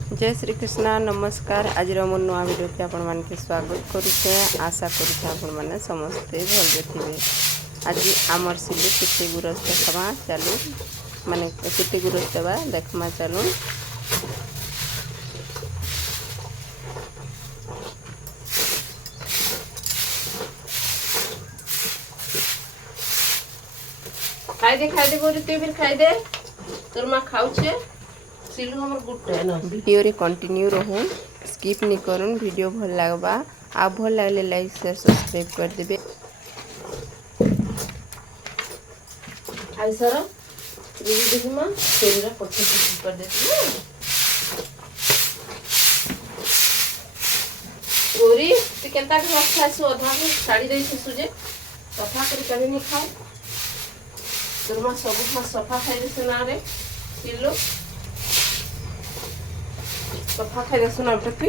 जय श्री कृष्ण नमस्कार। आज मोर नुआ वीडियो के आपण मान के स्वागत करुचे। आशा करुचे आपण माने समस्ते भलरे थिबे। आज आमर सिले केते गुरस देखमा चालू माने केते गुरस देबा देखमा चालू। खाई दे गोरी तू फिर खाई दे तोर मां खाउछे। सिलु हमर गुटे न वीडियो रे कंटिन्यू रहूं, स्किप नहीं करूँ। वीडियो भल लगवा आ भल लगले लाइक शेयर सब्सक्राइब कर देबे। आई सर दीदी देखी मां तेरा पट्टी कर देती गोरी तू केनता के रखा सो अधा के साड़ी दे सुजे सफा कर कभी नहीं खाओ तोर मां सब खा सफा खाई से ना रे किलो सफा खाई सुना बेटा तू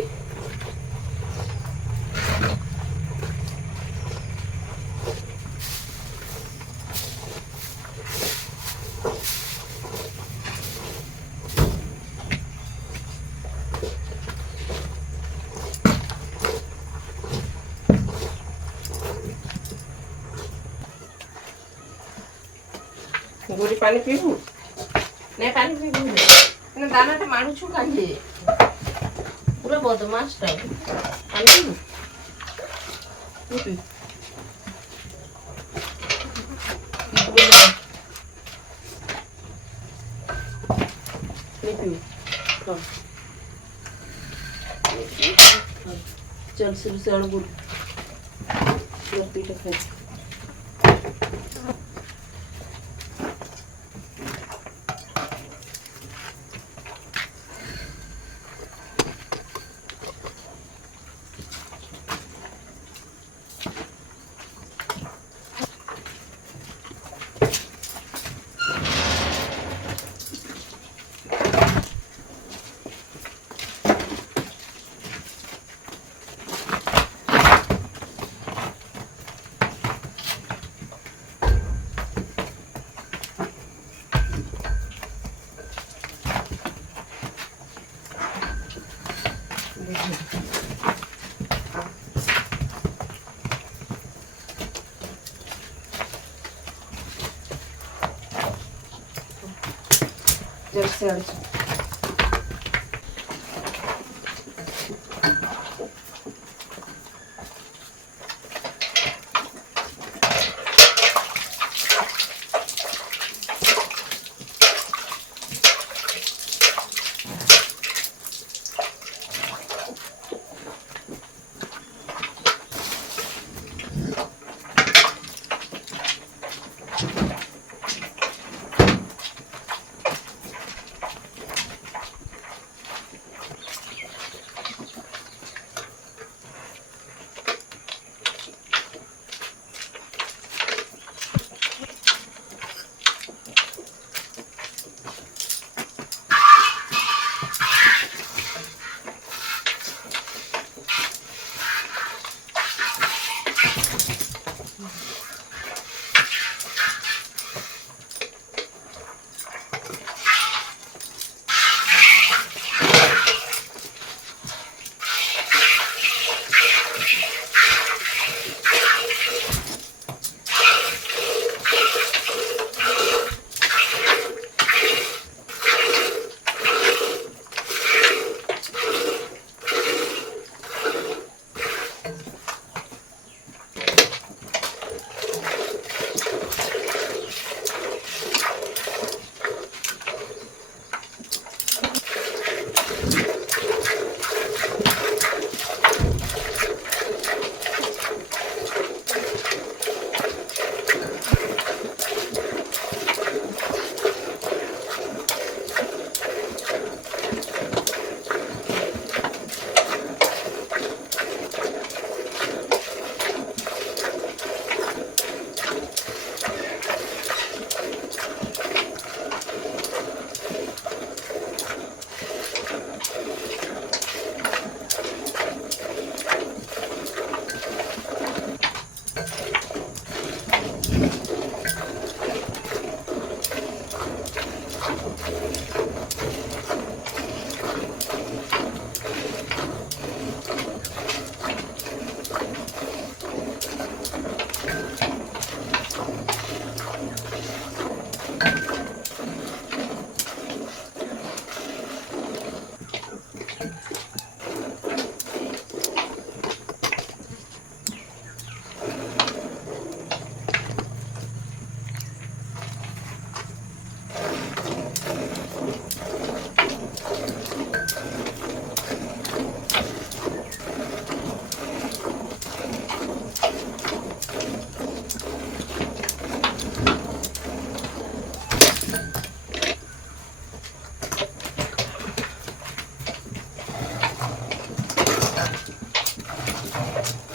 गोरी पानी पीबू नहीं पानी पीबू ना दाना टे मारू छु काहे पूरा बदमाश टा पानी पीबू पी चल सिर से अड़गुड़ पीटा खाई जब से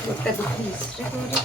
ଗୋଟେ ଦୁଃଖ ମିଶ୍ରି କରି